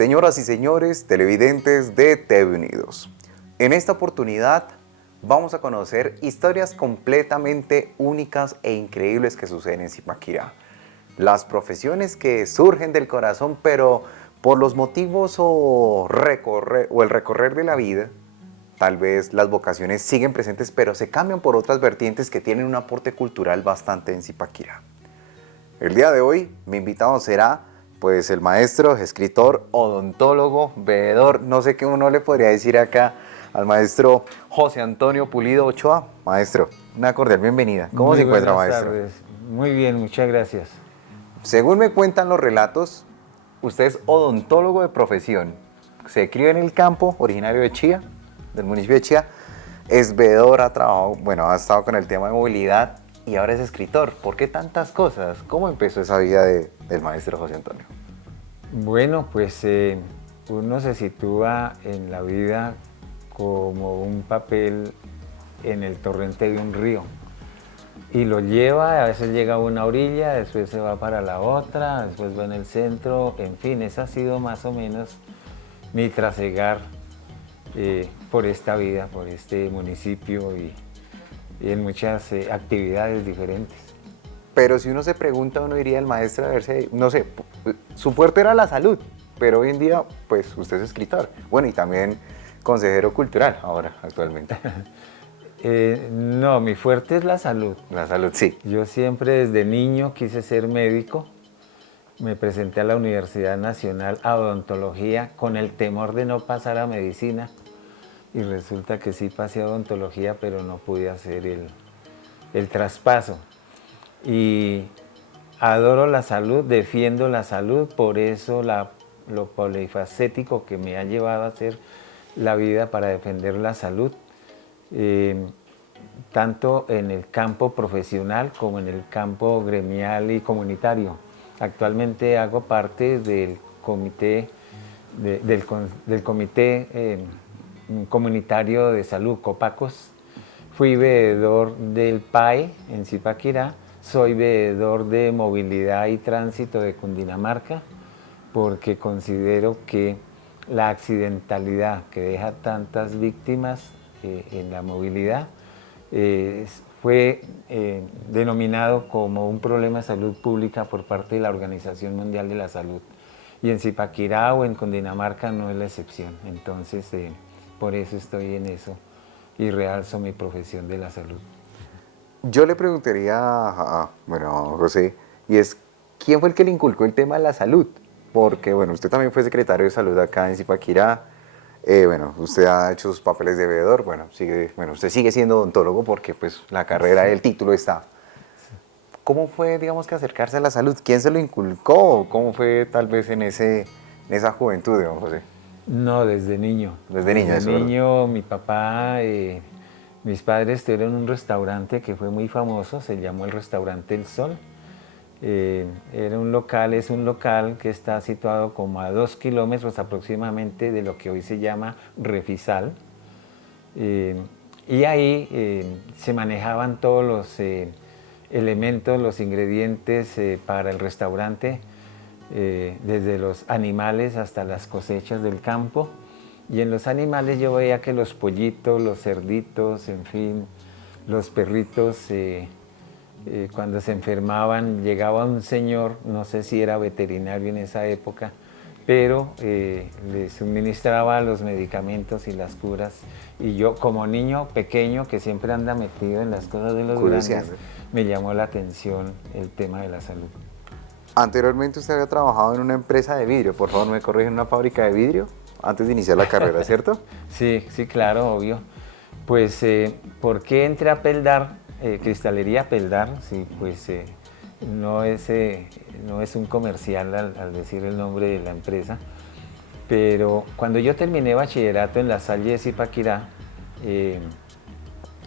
Señoras y señores televidentes de TV Unidos, en esta oportunidad vamos a conocer historias completamente únicas e increíbles que suceden en Zipaquirá. Las profesiones que surgen del corazón, pero por los motivos o el recorrer de la vida, tal vez las vocaciones siguen presentes, pero se cambian por otras vertientes que tienen un aporte cultural bastante en Zipaquirá. El día de hoy mi invitado será pues el maestro, escritor, odontólogo, veedor, no sé qué uno le podría decir acá al maestro José Antonio Pulido Ochoa. Maestro, una cordial bienvenida. ¿Cómo se Muy encuentra, buenas maestro? tardes. Muy bien, muchas gracias. Según me cuentan los relatos, usted es odontólogo de profesión. Se crió en el campo, originario de Chía, del municipio de Chía. Es veedor, ha trabajado, bueno, ha estado con el tema de movilidad y ahora es escritor. ¿Por qué tantas cosas? ¿Cómo empezó esa vida del maestro José Antonio? Bueno, pues uno se sitúa en la vida como un papel en el torrente de un río y lo lleva, a veces llega a una orilla, después se va para la otra, después va en el centro, en fin, ese ha sido más o menos mi trasegar por esta vida, por este municipio y en muchas actividades diferentes. Pero si uno se pregunta, uno diría el maestro de verse, no sé, su fuerte era la salud, pero hoy en día, pues usted es escritor. Bueno, y también consejero cultural ahora, actualmente. No, mi fuerte es la salud. La salud, sí. Yo siempre desde niño quise ser médico. Me presenté a la Universidad Nacional a odontología con el temor de no pasar a medicina y resulta que sí pasé a odontología, pero no pude hacer el traspaso. Y adoro la salud, defiendo la salud, por eso lo polifacético que me ha llevado a hacer la vida para defender la salud, tanto en el campo profesional como en el campo gremial y comunitario. Actualmente hago parte del comité, del comité comunitario de salud, COPACOS. Fui veedor del PAE en Zipaquirá, soy veedor de movilidad y tránsito de Cundinamarca, porque considero que la accidentalidad que deja tantas víctimas en la movilidad fue denominado como un problema de salud pública por parte de la Organización Mundial de la Salud. Y en Zipaquirá o en Cundinamarca no es la excepción. Entonces, por eso estoy en eso y realzo mi profesión de la salud. Yo le preguntaría a José, y es, ¿quién fue el que le inculcó el tema de la salud? Porque, bueno, usted también fue secretario de salud acá en Zipaquirá. Bueno, usted ha hecho sus papeles de veedor, usted sigue siendo odontólogo porque pues la carrera, Sí. el título está. ¿Cómo fue, digamos, que acercarse a la salud? ¿Quién se lo inculcó? ¿Cómo fue tal vez en esa juventud, don José? No, desde niño. Desde niño, Desde eso, ¿verdad? niño, mi papá, mis padres tuvieron un restaurante que fue muy famoso, se llamó el restaurante El Sol. Era un local, es un local que está situado como a 2 kilómetros aproximadamente de lo que hoy se llama Refisal. Y ahí se manejaban todos los elementos, los ingredientes para el restaurante, desde los animales hasta las cosechas del campo. Y en los animales yo veía que los pollitos, los cerditos, en fin, los perritos, cuando se enfermaban, llegaba un señor, no sé si era veterinario en esa época, pero les suministraba los medicamentos y las curas. Y yo, como niño pequeño que siempre anda metido en las cosas de los Curiosidad. grandes, me llamó la atención el tema de la salud. Anteriormente usted había trabajado en una empresa de vidrio, por favor, ¿me corrige? ¿En una fábrica de vidrio? Antes de iniciar la carrera, ¿cierto? Sí, sí, claro, obvio. Pues, ¿por qué entré a Peldar? Cristalería Peldar, sí, pues no es un comercial al decir el nombre de la empresa, pero cuando yo terminé bachillerato en la Salle de Zipaquirá,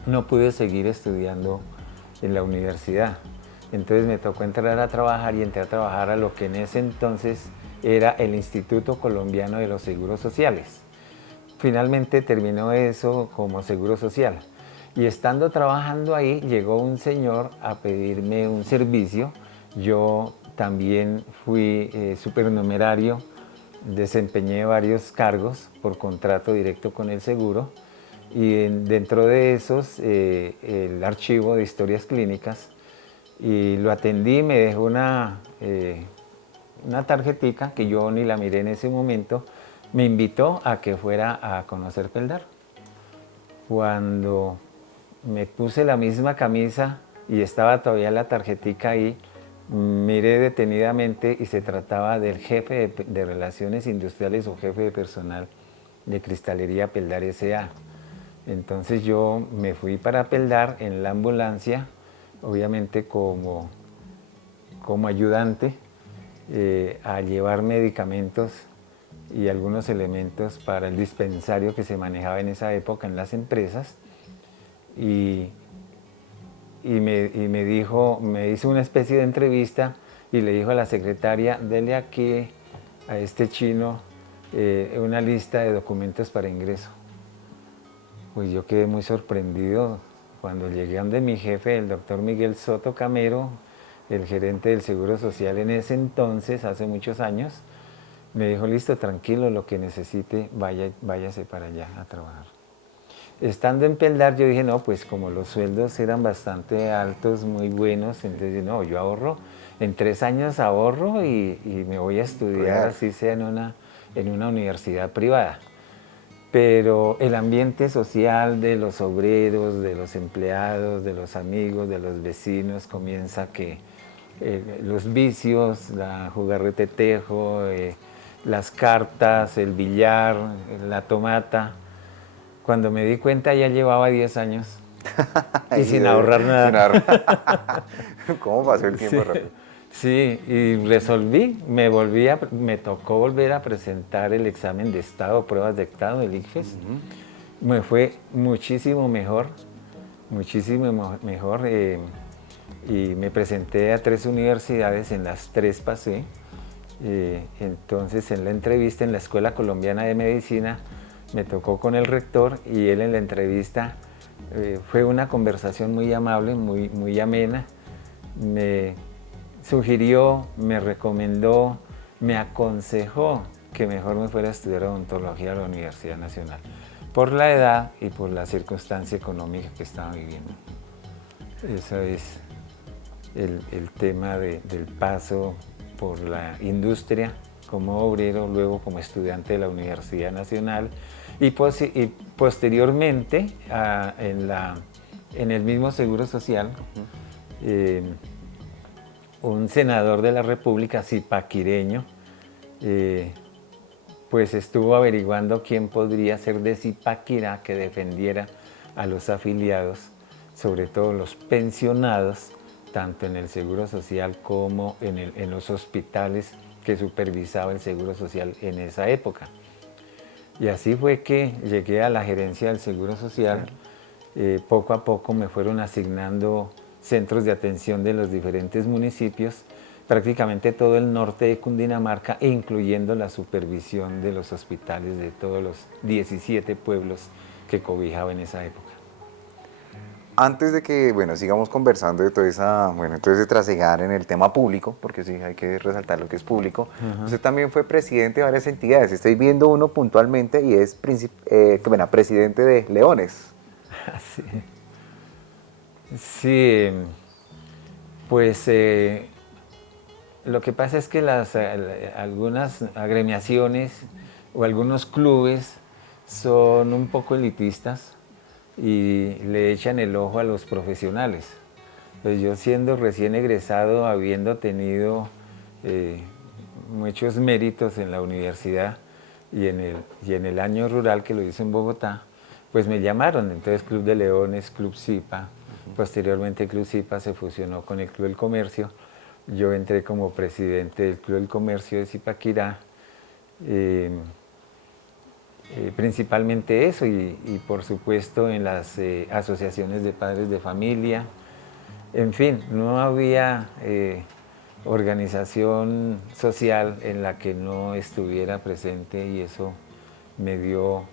no pude seguir estudiando en la universidad. Entonces me tocó entrar a trabajar y entré a trabajar a lo que en ese entonces era el Instituto Colombiano de los Seguros Sociales. Finalmente terminó eso como Seguro Social. Y estando trabajando ahí, llegó un señor a pedirme un servicio. Yo también fui supernumerario desempeñé varios cargos por contrato directo con el seguro y dentro de esos el archivo de historias clínicas, y lo atendí. Me dejó una tarjetica que yo ni la miré en ese momento. Me invitó a que fuera a conocer Peldar. Cuando me puse la misma camisa y estaba todavía la tarjetica ahí, miré detenidamente y se trataba del jefe de Relaciones Industriales o jefe de personal de Cristalería Peldar S.A. Entonces yo me fui para Peldar en la ambulancia, obviamente como ayudante, a llevar medicamentos y algunos elementos para el dispensario que se manejaba en esa época en las empresas. Y me dijo, me hizo una especie de entrevista y le dijo a la secretaria: dele aquí a este chino una lista de documentos para ingreso. Pues yo quedé muy sorprendido cuando llegué donde mi jefe, el doctor Miguel Soto Camero, el gerente del Seguro Social en ese entonces, hace muchos años. Me dijo: listo, tranquilo, lo que necesite, váyase para allá a trabajar. Estando en Peldar, yo dije, no, pues como los sueldos eran bastante altos, muy buenos, entonces no, yo ahorro, en 3 años ahorro y me voy a estudiar, así sea en una universidad privada. Pero el ambiente social de los obreros, de los empleados, de los amigos, de los vecinos, comienza que los vicios, jugar retetejo, las cartas, el billar, la tomata. Cuando me di cuenta ya llevaba 10 años y sin ahorrar nada. ¿Cómo pasó el tiempo rápido? Sí, y resolví, me tocó volver a presentar el examen de estado, pruebas de estado del ICFES. Me fue muchísimo mejor, y me presenté a 3 universidades, en las 3 pasé. Entonces en la entrevista en la Escuela Colombiana de Medicina me tocó con el rector y él en la entrevista, fue una conversación muy amable, muy amena. Me sugirió, me recomendó, me aconsejó que mejor me fuera a estudiar odontología a la Universidad Nacional, por la edad y por la circunstancia económica que estaba viviendo. Eso es el tema del paso por la industria como obrero, luego como estudiante de la Universidad Nacional y posteriormente en el mismo Seguro Social. Un senador de la República, zipaquireño, pues estuvo averiguando quién podría ser de Zipaquirá que defendiera a los afiliados, sobre todo los pensionados, tanto en el Seguro Social como en los hospitales que supervisaba el Seguro Social en esa época. Y así fue que llegué a la gerencia del Seguro Social. Poco a poco me fueron asignando centros de atención de los diferentes municipios, prácticamente todo el norte de Cundinamarca, incluyendo la supervisión de los hospitales de todos los 17 pueblos que cobijaba en esa época. Antes de que, bueno, sigamos conversando de todo ese trasegar en el tema público, porque sí, hay que resaltar lo que es público, usted también fue presidente de varias entidades. Estoy viendo uno puntualmente y es presidente de Leones. Sí. Sí, pues lo que pasa es que algunas agremiaciones o algunos clubes son un poco elitistas y le echan el ojo a los profesionales. Pues yo, siendo recién egresado, habiendo tenido muchos méritos en la universidad y en el año rural que lo hice en Bogotá, pues me llamaron. Entonces Club de Leones, Club Zipa. Posteriormente el Club Zipa se fusionó con el Club del Comercio. Yo entré como presidente del Club del Comercio de Zipaquirá. Principalmente eso y por supuesto en las asociaciones de padres de familia. En fin, no había organización social en la que no estuviera presente, y eso me dio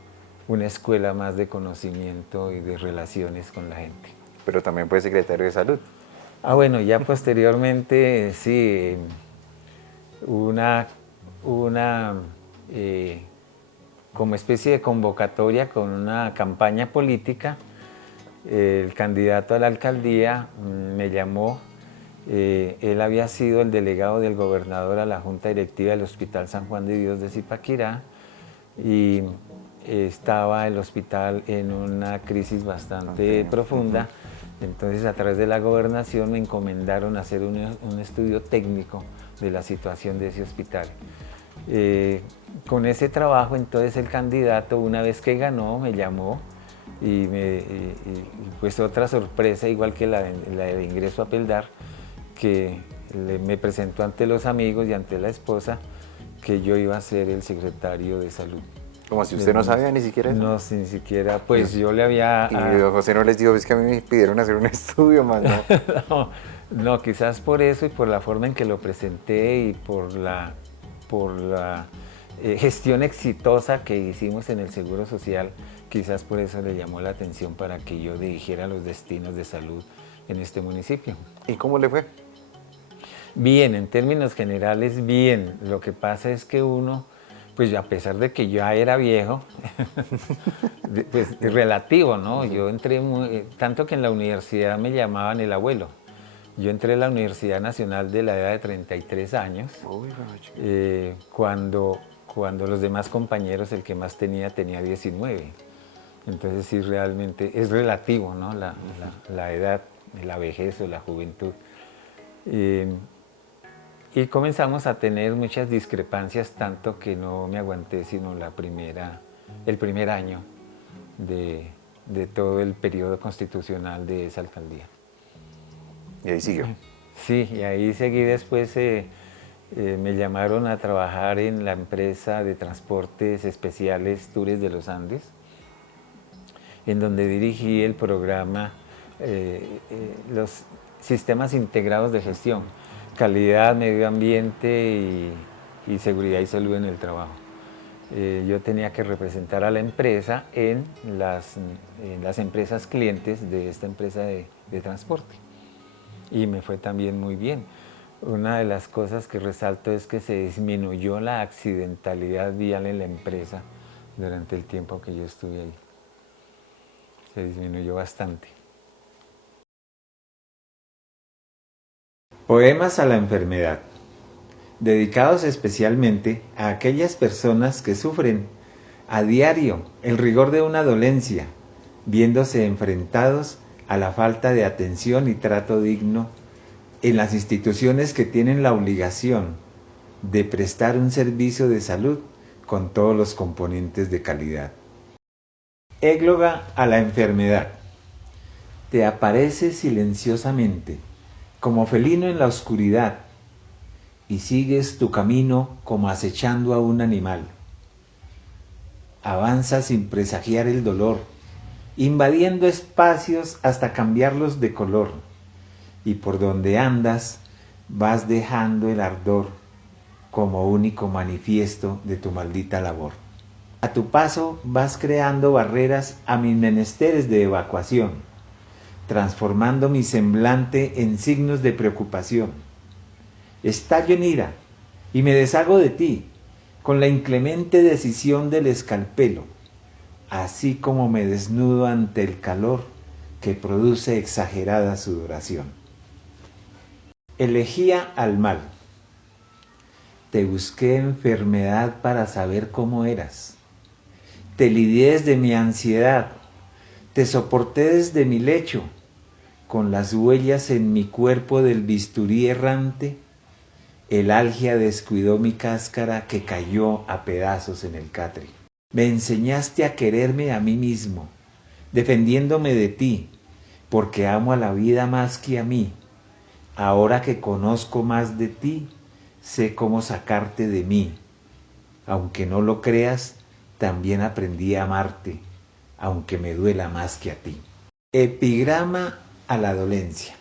una escuela más de conocimiento y de relaciones con la gente. Pero también fue secretario de Salud. Bueno, ya posteriormente sí, una como especie de convocatoria con una campaña política, el candidato a la alcaldía me llamó. Él había sido el delegado del gobernador a la junta directiva del Hospital San Juan de Dios de Zipaquirá y estaba el hospital en una crisis bastante profunda. Entonces, a través de la gobernación me encomendaron hacer un estudio técnico de la situación de ese hospital. Con ese trabajo, entonces el candidato, una vez que ganó, me llamó y pues otra sorpresa, igual que la de ingreso a Peldar, que me presentó ante los amigos y ante la esposa que yo iba a ser el secretario de salud. Como si usted no sabía ni siquiera eso. No, ni siquiera, pues yo le había... Y José no les dijo, es que a mí me pidieron hacer un estudio más, ¿no? No, quizás por eso y por la forma en que lo presenté y por la gestión exitosa que hicimos en el Seguro Social, quizás por eso le llamó la atención para que yo dirigiera los destinos de salud en este municipio. ¿Y cómo le fue? Bien, en términos generales, bien. Lo que pasa es que uno, pues a pesar de que ya era viejo, pues es relativo, ¿no? Yo entré, tanto que en la universidad me llamaban el abuelo. Yo entré a la Universidad Nacional de la edad de 33 años, cuando los demás compañeros, el que más tenía 19. Entonces sí, realmente es relativo, ¿no? La edad, la vejez o la juventud. Y comenzamos a tener muchas discrepancias, tanto que no me aguanté sino el primer año de todo el periodo constitucional de esa alcaldía. Y ahí siguió. Sí, y ahí seguí después, me llamaron a trabajar en la empresa de transportes especiales Tours de los Andes, en donde dirigí el programa, los sistemas integrados de gestión, calidad, medio ambiente y seguridad y salud en el trabajo. Yo tenía que representar a la empresa en las empresas clientes de esta empresa de transporte. Y me fue también muy bien. Una de las cosas que resalto es que se disminuyó la accidentalidad vial en la empresa durante el tiempo que yo estuve ahí. Se disminuyó bastante. Poemas a la enfermedad, dedicados especialmente a aquellas personas que sufren a diario el rigor de una dolencia, viéndose enfrentados a la falta de atención y trato digno en las instituciones que tienen la obligación de prestar un servicio de salud con todos los componentes de calidad. Égloga a la enfermedad. Te apareces silenciosamente, como felino en la oscuridad, y sigues tu camino como acechando a un animal. Avanzas sin presagiar el dolor, invadiendo espacios hasta cambiarlos de color, y por donde andas vas dejando el ardor como único manifiesto de tu maldita labor. A tu paso vas creando barreras a mis menesteres de evacuación, transformando mi semblante en signos de preocupación. Estallo en ira y me deshago de ti con la inclemente decisión del escalpelo, así como me desnudo ante el calor que produce exagerada sudoración. Elegía al mal. Te busqué enfermedad para saber cómo eras. Te lidié desde mi ansiedad. Te soporté desde mi lecho, con las huellas en mi cuerpo del bisturí errante. El algia descuidó mi cáscara que cayó a pedazos en el catre. Me enseñaste a quererme a mí mismo, defendiéndome de ti, porque amo a la vida más que a mí. Ahora que conozco más de ti, sé cómo sacarte de mí. Aunque no lo creas, también aprendí a amarte, aunque me duela más que a ti. Epigrama a la dolencia.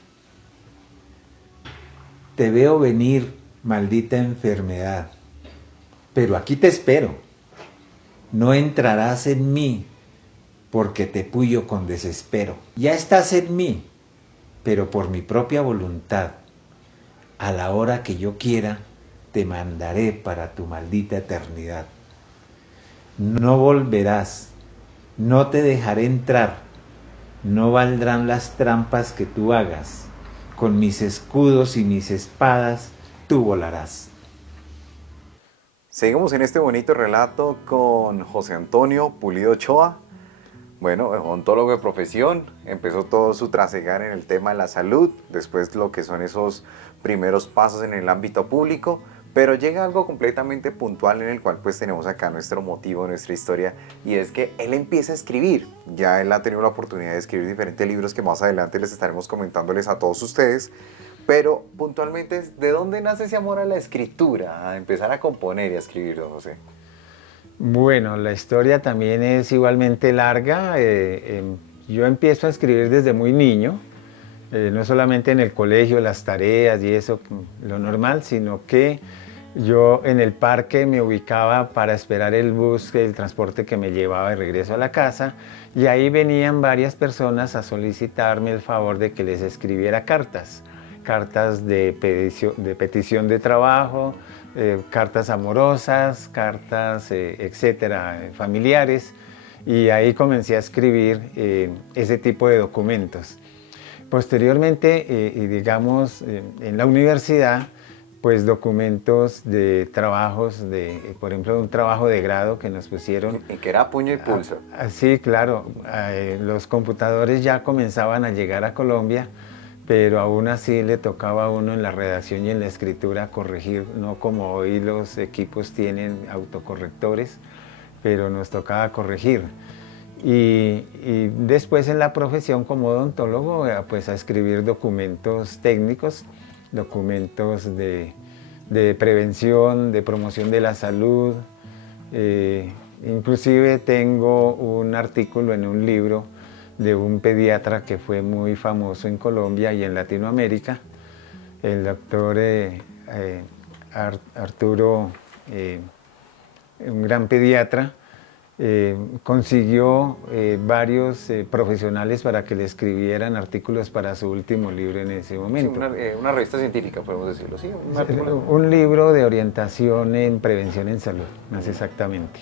Te veo venir, maldita enfermedad, pero aquí te espero. No entrarás en mí, porque te puyo con desespero. Ya estás en mí, pero por mi propia voluntad. A la hora que yo quiera, te mandaré para tu maldita eternidad. no volverás, no te dejaré entrar, no valdrán las trampas que tú hagas, con mis escudos y mis espadas tú volarás. Seguimos en este bonito relato con José Antonio Pulido Ochoa. Bueno, odontólogo de profesión, empezó todo su trasegar en el tema de la salud, después lo que son esos primeros pasos en el ámbito público, pero llega algo completamente puntual en el cual pues tenemos acá nuestro motivo, nuestra historia, y es que él empieza a escribir. Ya él ha tenido la oportunidad de escribir diferentes libros que más adelante les estaremos comentándoles a todos ustedes, pero puntualmente, ¿de dónde nace ese amor a la escritura, a empezar a componer y a escribir, don José? Bueno, la historia también es igualmente larga. Yo empiezo a escribir desde muy niño, no solamente en el colegio, las tareas y eso, lo normal, sino que yo en el parque me ubicaba para esperar el bus, el transporte que me llevaba de regreso a la casa, y ahí venían varias personas a solicitarme el favor de que les escribiera cartas, cartas de petición de trabajo, cartas amorosas, cartas, etcétera, familiares, y ahí comencé a escribir ese tipo de documentos. Posteriormente, digamos, en la universidad, pues documentos de trabajos, por ejemplo, un trabajo de grado que nos pusieron. ¿Y que era puño y pulso? Sí, claro, los computadores ya comenzaban a llegar a Colombia, pero aún así le tocaba a uno en la redacción y en la escritura corregir, no como hoy los equipos tienen autocorrectores, pero nos tocaba corregir. Y después en la profesión como odontólogo, pues a escribir documentos técnicos, documentos de prevención, de promoción de la salud. Inclusive tengo un artículo en un libro de un pediatra que fue muy famoso en Colombia y en Latinoamérica, el doctor Arturo, un gran pediatra. Consiguió varios profesionales para que le escribieran artículos para su último libro en ese momento. Sí, una revista científica, podemos decirlo, ¿sí? Un libro de orientación en prevención en salud, más exactamente.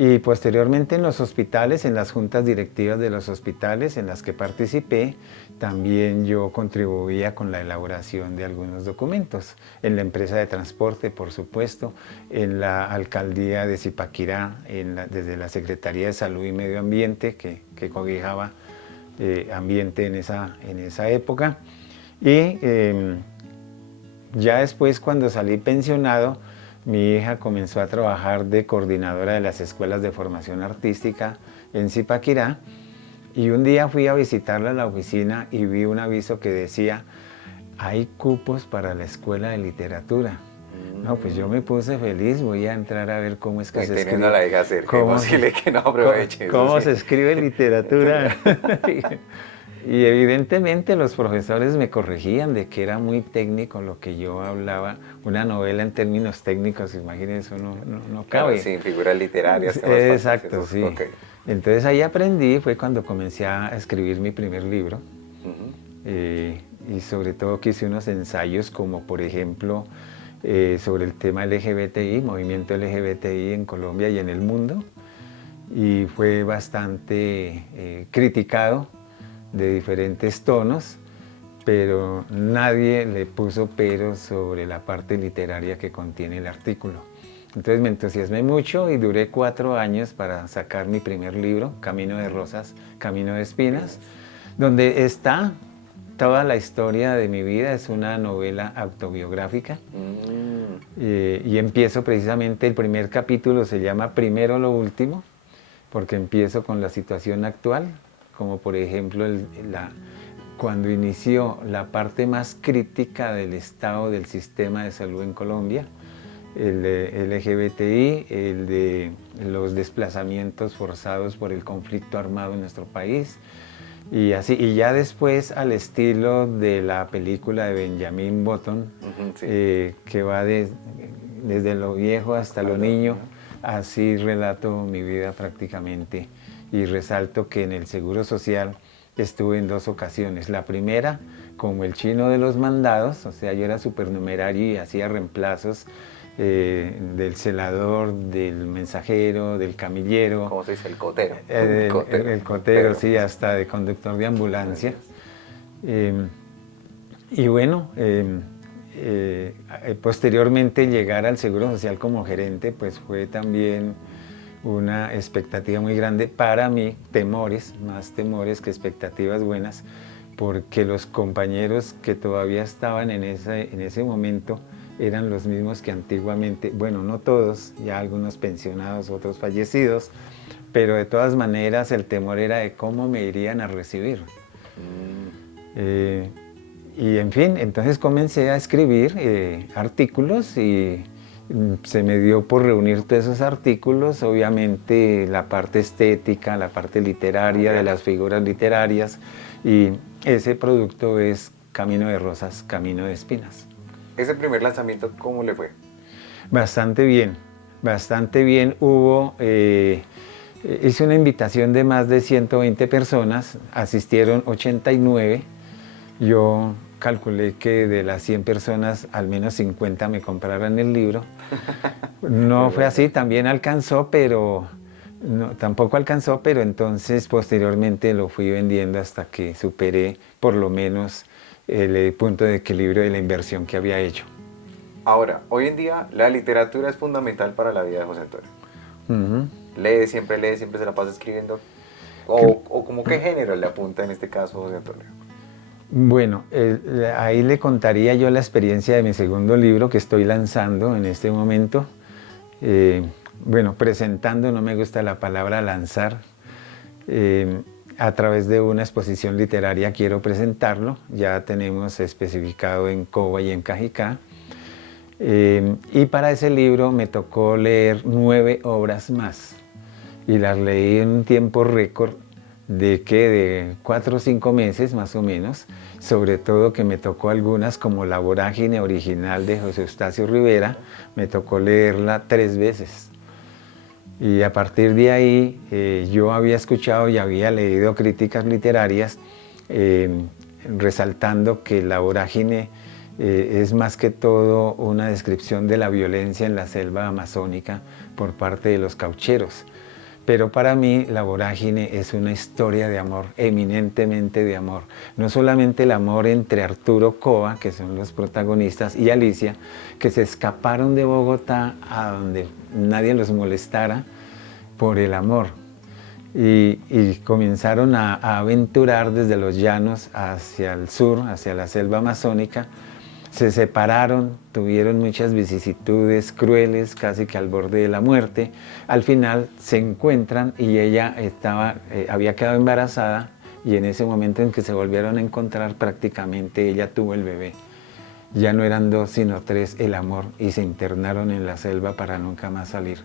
Y posteriormente en los hospitales, en las juntas directivas de los hospitales en las que participé, también yo contribuía con la elaboración de algunos documentos. En la empresa de transporte, por supuesto, en la alcaldía de Zipaquirá, desde la Secretaría de Salud y Medio Ambiente, que cobijaba ambiente en esa época. Y ya después, cuando salí pensionado, mi hija comenzó a trabajar de coordinadora de las escuelas de formación artística en Zipaquirá, y un día fui a visitarla a la oficina y vi un aviso que decía: hay cupos para la escuela de literatura. No, pues yo me puse feliz, voy a entrar a ver cómo es que se escribe. Teniendo la hija cerca, es posible que no aproveche. ¿Cómo se escribe literatura? Y evidentemente los profesores me corregían de que era muy técnico lo que yo hablaba. Una novela en términos técnicos, imagínense, no cabe. Claro, sin figuras literarias. Exacto, sí. Okay. Entonces ahí aprendí, fue cuando comencé a escribir mi primer libro. Y sobre todo que hice unos ensayos como, por ejemplo, sobre el tema LGBTI, movimiento LGBTI en Colombia y en el mundo. Y fue bastante criticado, de diferentes tonos, pero nadie le puso peros sobre la parte literaria que contiene el artículo. Entonces me entusiasmé mucho y duré 4 años para sacar mi primer libro, Camino de Rosas, Camino de Espinas, donde está toda la historia de mi vida. Es una novela autobiográfica. Y empiezo precisamente, el primer capítulo se llama Primero lo Último, porque empiezo con la situación actual, como por ejemplo cuando inició la parte más crítica del estado del sistema de salud en Colombia, el de LGBTI, el de los desplazamientos forzados por el conflicto armado en nuestro país, y así, y ya después al estilo de la película de Benjamin Button, que va desde lo viejo hasta lo niño, así relato mi vida prácticamente. Y resalto que en el Seguro Social estuve en 2 ocasiones. La primera, como el chino de los mandados, o sea, yo era supernumerario y hacía reemplazos del celador, del mensajero, del camillero. ¿Cómo se dice? El cotero. El cotero, sí, hasta de conductor de ambulancia. Y bueno, posteriormente llegar al Seguro Social como gerente, pues fue también una expectativa muy grande para mí, temores, más temores que expectativas buenas, porque los compañeros que todavía estaban en ese momento eran los mismos que antiguamente, bueno, no todos, ya algunos pensionados, otros fallecidos, pero de todas maneras el temor era de cómo me irían a recibir. Y en fin, entonces comencé a escribir artículos y se me dio por reunir todos esos artículos, obviamente la parte estética, la parte literaria de las figuras literarias, y ese producto es Camino de Rosas, Camino de Espinas. ¿Ese primer lanzamiento cómo le fue? Bastante bien, bastante bien. Hice una invitación de más de 120 personas, asistieron 89. Yo calculé que de las 100 personas, al menos 50 me compraran el libro. No fue así, también alcanzó, pero no, tampoco alcanzó, pero entonces posteriormente lo fui vendiendo hasta que superé por lo menos el punto de equilibrio de la inversión que había hecho. Ahora, hoy en día la literatura es fundamental para la vida de José Antonio. Lee, siempre se la pasa escribiendo. ¿O como qué género le apunta en este caso José Antonio? Bueno, ahí le contaría yo la experiencia de mi segundo libro que estoy lanzando en este momento. Bueno, presentando, no me gusta la palabra lanzar. A través de una exposición literaria quiero presentarlo. Ya tenemos especificado en Coba y en Cajicá. Y para ese libro me tocó leer 9 obras más. Y las leí en un tiempo récord de 4 o 5 meses más o menos, sobre todo que me tocó algunas como La Vorágine original de José Eustacio Rivera, me tocó leerla 3 veces. Y a partir de ahí yo había escuchado y había leído críticas literarias resaltando que La Vorágine es más que todo una descripción de la violencia en la selva amazónica por parte de los caucheros. Pero para mí La Vorágine es una historia de amor, eminentemente de amor. No solamente el amor entre Arturo Coba, que son los protagonistas, y Alicia, que se escaparon de Bogotá a donde nadie los molestara por el amor. Y comenzaron a aventurar desde los llanos hacia el sur, hacia la selva amazónica. Se separaron, tuvieron muchas vicisitudes crueles, casi que al borde de la muerte. Al final se encuentran y ella había quedado embarazada, y en ese momento en que se volvieron a encontrar prácticamente ella tuvo el bebé. Ya no eran 2 sino 3 el amor, y se internaron en la selva para nunca más salir.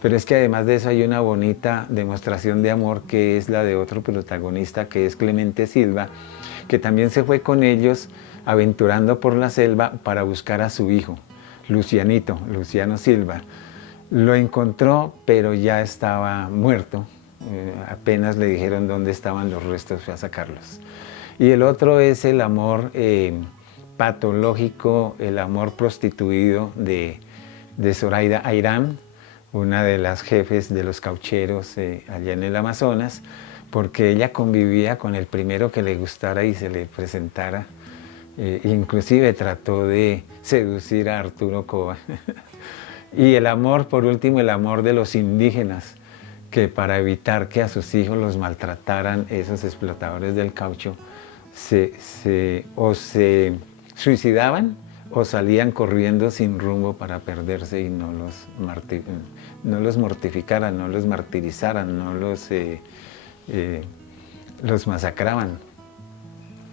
Pero es que además de eso hay una bonita demostración de amor que es la de otro protagonista, que es Clemente Silva, que también se fue con ellos aventurando por la selva para buscar a su hijo, Luciano Silva. Lo encontró, pero ya estaba muerto. Apenas le dijeron dónde estaban los restos, fue a sacarlos. Y el otro es el amor patológico, el amor prostituido de Zoraida Airán, una de las jefes de los caucheros allá en el Amazonas, porque ella convivía con el primero que le gustara y se le presentara. Inclusive trató de seducir a Arturo Coba. Y el amor, por último, el amor de los indígenas, que para evitar que a sus hijos los maltrataran esos explotadores del caucho, o se suicidaban o salían corriendo sin rumbo para perderse y no los mortificaran, no los martirizaran, no los masacraban.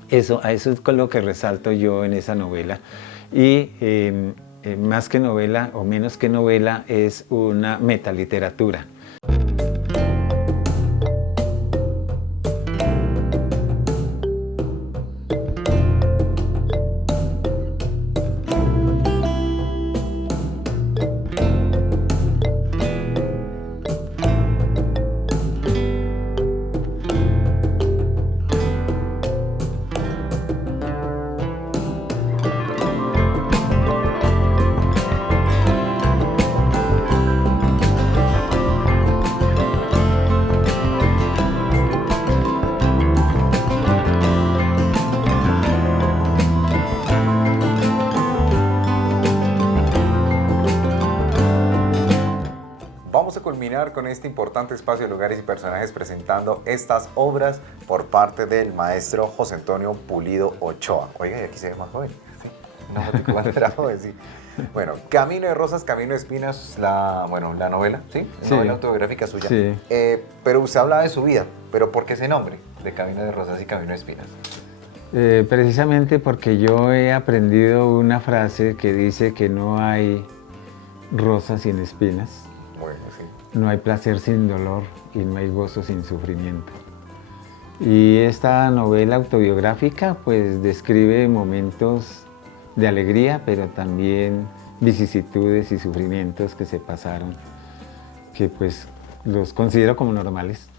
Eso es lo que resalto yo en esa novela. Y más que novela o menos que novela, es una metaliteratura. culminar con este importante espacio de lugares y personajes presentando estas obras por parte del maestro José Antonio Pulido Ochoa. Oiga, y aquí se ve más joven. Sí. No, cuando era joven, sí. Bueno, Camino de Rosas, Camino de Espinas, la novela, ¿sí? Sí. Novela autobiográfica suya. Sí. Pero usted hablaba de su vida, pero ¿por qué ese nombre de Camino de Rosas y Camino de Espinas? Precisamente porque yo he aprendido una frase que dice que no hay rosas sin espinas, Bueno, sí. no hay placer sin dolor y no hay gozo sin sufrimiento. Y esta novela autobiográfica pues describe momentos de alegría, pero también vicisitudes y sufrimientos que se pasaron, que pues los considero como normales.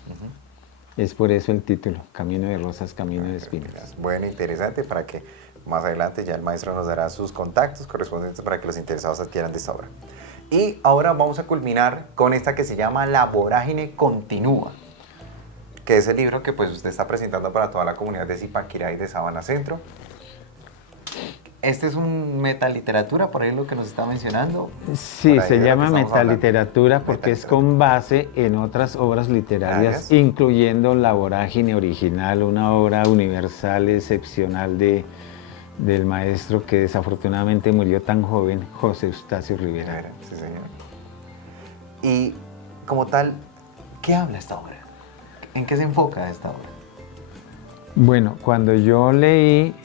Es por eso el título, Camino de Rosas, Camino de Espinas. Bueno, interesante, para que más adelante ya el maestro nos dará sus contactos correspondientes para que los interesados adquieran de esta obra. Y ahora vamos a culminar con esta que se llama La Vorágine Continúa, que es el libro que pues usted está presentando para toda la comunidad de Zipaquirá y de Sabana Centro. Este es un metaliteratura, por ahí lo que nos está mencionando. Sí, Por ahí se de lo que llama estamos metaliteratura hablando. porque es con base en otras obras literarias, Varias. incluyendo La Vorágine original, una obra universal excepcional del maestro que desafortunadamente murió tan joven, José Eustacio Rivera. Sí, señor. Y como tal, ¿qué habla esta obra? ¿En qué se enfoca esta obra? Bueno, cuando yo leí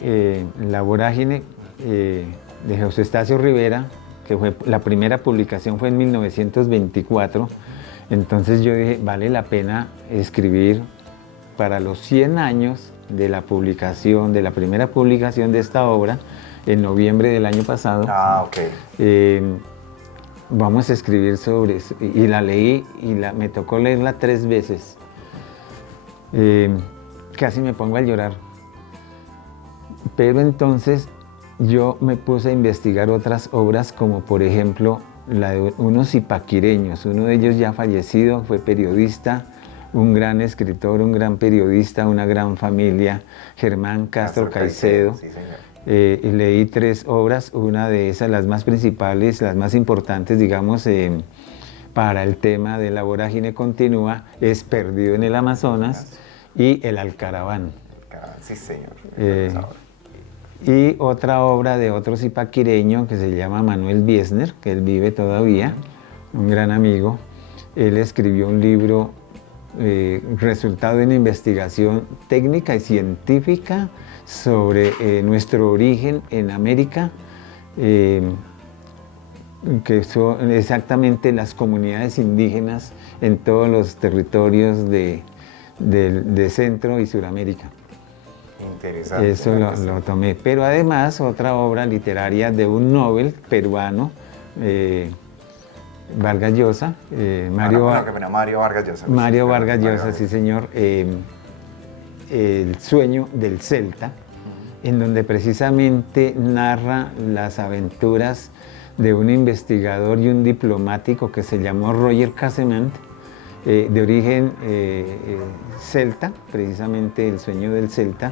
La Vorágine de José Eustacio Rivera, que fue la primera publicación fue en 1924, entonces yo dije, vale la pena escribir para los 100 años de la publicación, de la primera publicación de esta obra, en noviembre del año pasado. Ah, ok. Vamos a escribir sobre eso. Y la leí y me tocó leerla 3 veces. Casi me pongo a llorar. Pero entonces yo me puse a investigar otras obras, como por ejemplo la de unos zipaquireños. Uno de ellos ya fallecido, fue periodista, un gran escritor, un gran periodista, una gran familia, Germán Castro Caicedo. Sí, señor. Y leí 3 obras, una de esas, las más principales, las más importantes, digamos, para el tema de La Vorágine Continúa, es Perdido en el Amazonas y El Alcaraván. Sí, señor. Y otra obra de otro zipaquireño que se llama Manuel Biesner, que él vive todavía, un gran amigo. Él escribió un libro resultado de una investigación técnica y científica sobre nuestro origen en América, que son exactamente las comunidades indígenas en todos los territorios de Centro y Suramérica. Interesante. Eso lo tomé. Pero además otra obra literaria de un Nobel peruano, Vargas Llosa, Mario Vargas Llosa. Mario Vargas Llosa, sí señor, El sueño del Celta, en donde precisamente narra las aventuras de un investigador y un diplomático que se llamó Roger Casemant, de origen celta, precisamente El sueño del Celta,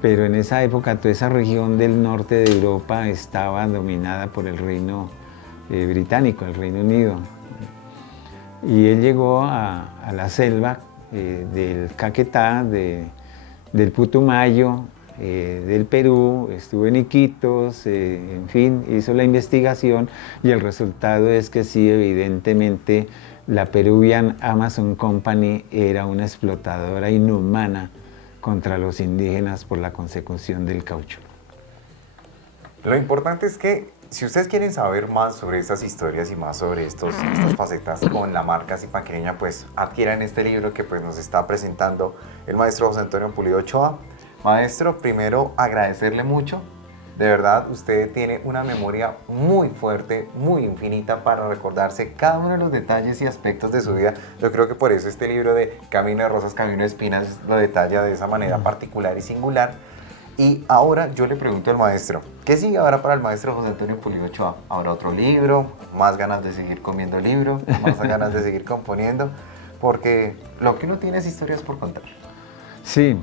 pero en esa época toda esa región del norte de Europa estaba dominada por el reino británico, el Reino Unido. Y él llegó a la selva del Caquetá, del Putumayo, del Perú, estuvo en Iquitos, en fin, hizo la investigación y el resultado es que sí, evidentemente, la Peruvian Amazon Company era una explotadora inhumana contra los indígenas por la consecución del caucho. Lo importante es que si ustedes quieren saber más sobre estas historias y más sobre estas facetas con la marca zipaquireña, pues adquieran este libro que pues nos está presentando el maestro José Antonio Pulido Ochoa. Maestro, primero agradecerle mucho. De verdad, usted tiene una memoria muy fuerte, muy infinita para recordarse cada uno de los detalles y aspectos de su vida. Yo creo que por eso este libro de Camino de Rosas, Camino de Espinas lo detalla de esa manera particular y singular. Y ahora yo le pregunto al maestro, ¿qué sigue ahora para el maestro José Antonio Pulido Ochoa? ¿Habrá otro libro? ¿Más ganas de seguir comiendo libro? ¿Más ganas de seguir componiendo? Porque lo que uno tiene es historias por contar. Sí,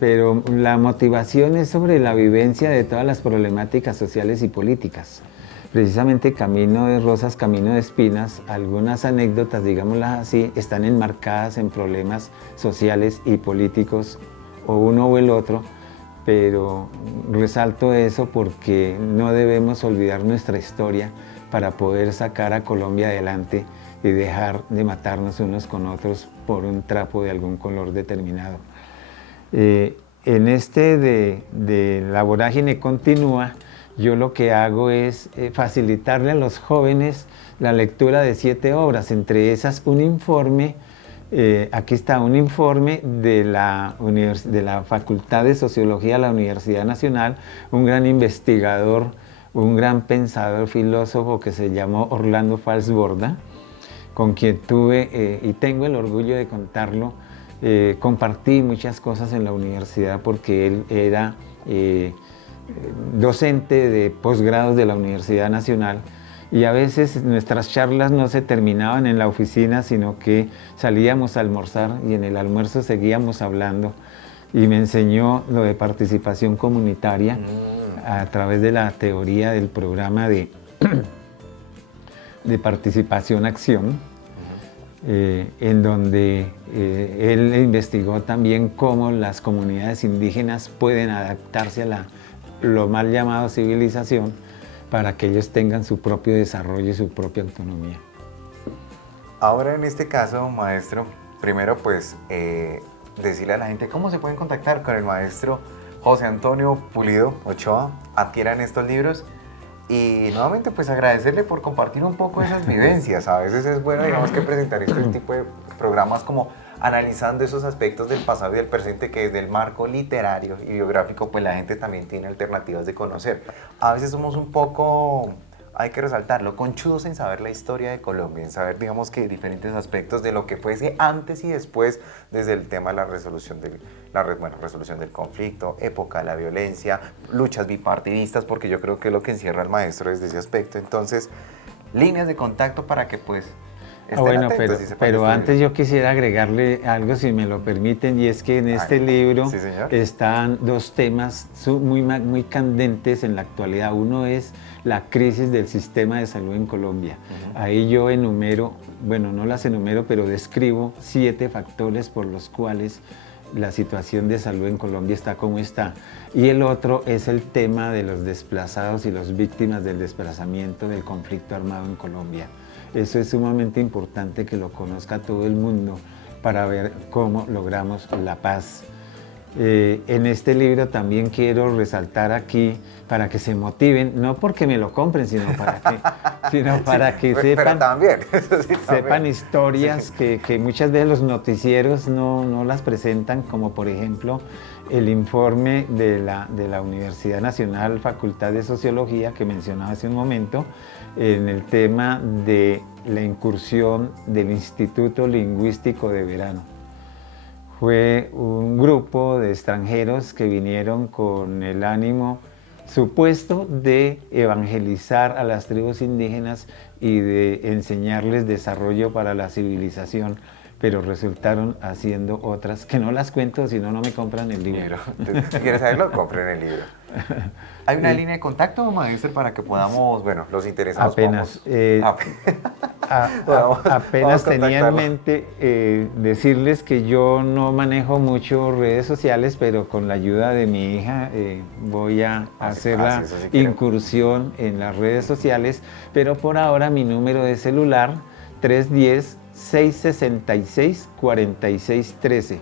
pero la motivación es sobre la vivencia de todas las problemáticas sociales y políticas. precisamente Camino de Rosas, Camino de Espinas, algunas anécdotas, digámoslas así, están enmarcadas en problemas sociales y políticos, o uno o el otro, pero resalto eso porque no debemos olvidar nuestra historia para poder sacar a Colombia adelante y dejar de matarnos unos con otros por un trapo de algún color determinado. En este de la vorágine continua, yo lo que hago es facilitarle a los jóvenes la lectura de 7 obras, entre esas un informe. Aquí está un informe de la Facultad de Sociología de la Universidad Nacional, un gran investigador, un gran pensador, filósofo que se llamó Orlando Falsborda, con quien tuve y tengo el orgullo de contarlo. Compartí muchas cosas en la universidad porque él era docente de posgrados de la Universidad Nacional. Y a veces nuestras charlas no se terminaban en la oficina, sino que salíamos a almorzar y en el almuerzo seguíamos hablando. Y me enseñó lo de participación comunitaria a través de la teoría del programa de participación-acción, en donde él investigó también cómo las comunidades indígenas pueden adaptarse a lo mal llamado civilización, para que ellos tengan su propio desarrollo y su propia autonomía. Ahora en este caso, maestro, primero pues decirle a la gente cómo se pueden contactar con el maestro José Antonio Pulido Ochoa, adquieran estos libros y nuevamente pues agradecerle por compartir un poco esas vivencias. A veces es bueno, digamos, que presentar este tipo de programas como analizando esos aspectos del pasado y del presente que desde el marco literario y biográfico pues la gente también tiene alternativas de conocer. A veces somos un poco, hay que resaltarlo, conchudos en saber la historia de Colombia, en saber, digamos, que diferentes aspectos de lo que fuese antes y después, desde el tema de la resolución del conflicto, época de la violencia, luchas bipartidistas, porque yo creo que es lo que encierra el maestro desde ese aspecto. Entonces, líneas de contacto para que pues bueno, pero antes yo quisiera agregarle algo, si me lo permiten, y es que en este libro sí, están 2 temas muy candentes en la actualidad. Uno es la crisis del sistema de salud en Colombia. Ahí yo enumero, bueno, no las enumero, pero describo 7 factores por los cuales la situación de salud en Colombia está como está. Y el otro es el tema de los desplazados y las víctimas del desplazamiento del conflicto armado en Colombia. Eso es sumamente importante que lo conozca todo el mundo para ver cómo logramos la paz. En este libro también quiero resaltar aquí para que se motiven, no porque me lo compren, sino para que sepan, también, sepan historias que muchas veces los noticieros no las presentan, como por ejemplo el informe de la Universidad Nacional, Facultad de Sociología, que mencionaba hace un momento, en el tema de la incursión del Instituto Lingüístico de Verano. Fue un grupo de extranjeros que vinieron con el ánimo supuesto de evangelizar a las tribus indígenas y de enseñarles desarrollo para la civilización, pero resultaron haciendo otras que no las cuento, si no, no me compran el libro. Si quieres saberlo, compren el libro. ¿Hay una línea de contacto, maestro, para que podamos, bueno, los interesados apenas vamos tenía en mente decirles que yo no manejo mucho redes sociales, pero con la ayuda de mi hija voy a hacer la incursión en las redes sociales, pero por ahora mi número de celular 310-666-4613.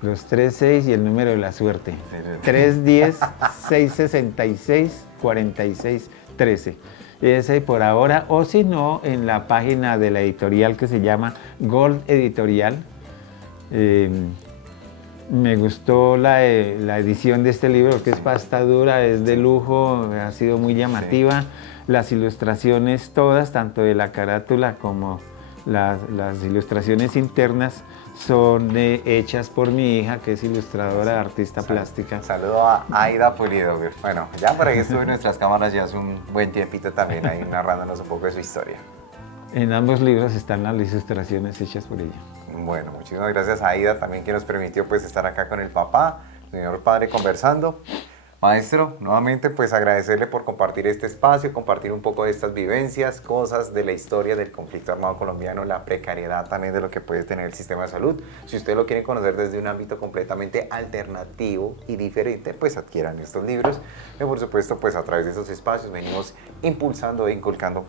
Los 36 y el número de la suerte. 310-666-4613. Ese por ahora, o si no, en la página de la editorial que se llama Gold Editorial. Me gustó la edición de este libro, que es pasta dura, es de lujo, ha sido muy llamativa. Las ilustraciones todas, tanto de la carátula como las ilustraciones internas, son hechas por mi hija, que es ilustradora, artista plástica. Saludo a Aida Pulido. Bueno, ya por ahí estuve en nuestras cámaras ya hace un buen tiempito también, ahí narrándonos un poco de su historia. En ambos libros están las ilustraciones hechas por ella. Bueno, muchísimas gracias a Aida también, que nos permitió pues estar acá con el papá, el señor padre, conversando. Maestro, nuevamente pues agradecerle por compartir este espacio, compartir un poco de estas vivencias, cosas de la historia del conflicto armado colombiano, la precariedad también de lo que puede tener el sistema de salud. Si usted lo quiere conocer desde un ámbito completamente alternativo y diferente, pues adquieran estos libros. Y por supuesto, pues a través de esos espacios venimos impulsando e inculcando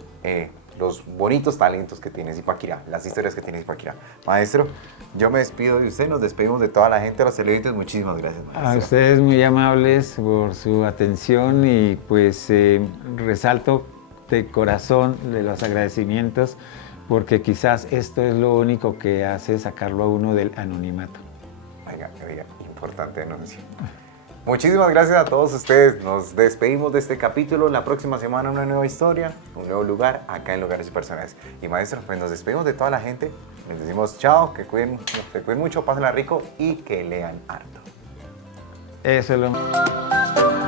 los bonitos talentos que tiene Zipaquirá, las historias que tiene Zipaquirá. Maestro, yo me despido de usted, nos despedimos de toda la gente, de los televidentes. Muchísimas gracias, maestro. A ustedes muy amables por su atención y pues resalto de corazón de los agradecimientos porque quizás esto es lo único que hace sacarlo a uno del anonimato. Oiga, importante anuncio. Muchísimas gracias a todos ustedes. Nos despedimos de este capítulo. La próxima semana una nueva historia, un nuevo lugar acá en Lugares y Personas. Y maestro, pues nos despedimos de toda la gente. Les decimos chao, que cuiden mucho, pásenla rico y que lean harto. Eso es lo